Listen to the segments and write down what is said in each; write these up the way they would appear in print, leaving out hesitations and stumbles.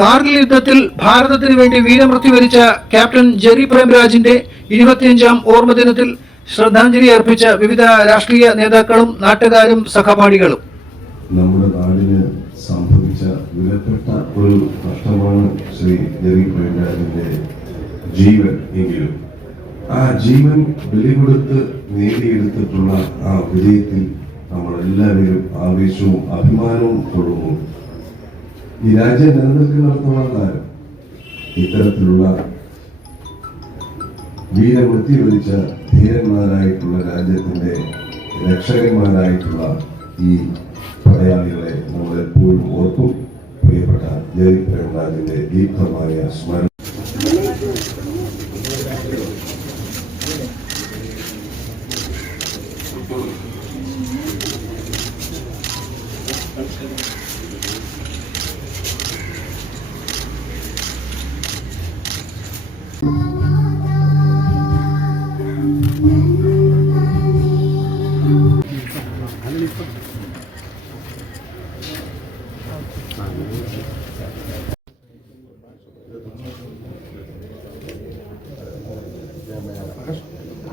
കാർഗിൽ യുദ്ധത്തിൽ ഭാരതത്തിന് വേണ്ടി വീരമൃത്യു വരിച്ച ക്യാപ്റ്റൻ ജെറി പ്രേംരാജിന്റെ 25ാം ഓർമ്മദിനത്തിൽ ശ്രദ്ധാഞ്ജലി അർപ്പിച്ച വിവിധ രാഷ്ട്രീയ നേതാക്കളും നാട്ടുകാരും സഹപാഠികളും. നമ്മുടെ നാടിന് സംഭവിച്ച വിലപ്പെട്ട ഒരു നഷ്ടമാണ് ശ്രീ ജെറി പ്രേംരാജിന്റെ ജീവൻ. എങ്കിലും ആ ജീവൻ ബലികൊടുത്ത് നേടിയെടുത്തിട്ടുള്ള ആ വിജയത്തിൽ നമ്മളെല്ലാവരും ആവേശവും അഭിമാനവും കൊള്ളുന്നു. ഈ രാജ്യം നിലനിൽക്കുന്നിടത്തോളം കാലം ഇത്തരത്തിലുള്ള വീരമൃത്യു വരിച്ച ധീരന്മാരായിട്ടുള്ള രാജ്യത്തിന്റെ രക്ഷകന്മാരായിട്ടുള്ള ഈ പടയാളികളെ നമ്മൾ എപ്പോഴും ഓർക്കും. പ്രിയപ്പെട്ട ജെറി പ്രേംരാജിന്റെ ദീപ്തമായ സ്മരണ.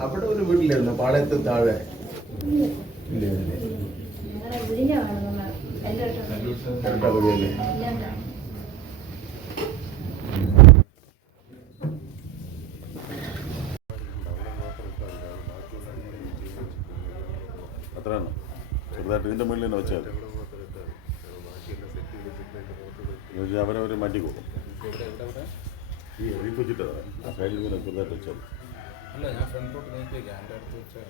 അവിടെ ഒരു വീട്ടിലായിരുന്നു പാളയത്ത് താഴെ. അത്രയാണ് ചെറുതായിട്ട് ഇതിൻ്റെ മുകളിൽ തന്നെ വെച്ചാൽ അവരവർ മാറ്റിക്കോളും. ഈ റീഫ് വെച്ചിട്ട് ആ സൈഡിൽ ഇങ്ങനെ ചെറുതായിട്ട് വെച്ചാൽ അല്ല, ഞാൻ ഫ്രണ്ടിലോട്ട് നീക്കി വയ്ക്കാം. എൻ്റെ അടുത്ത് വെച്ചാൽ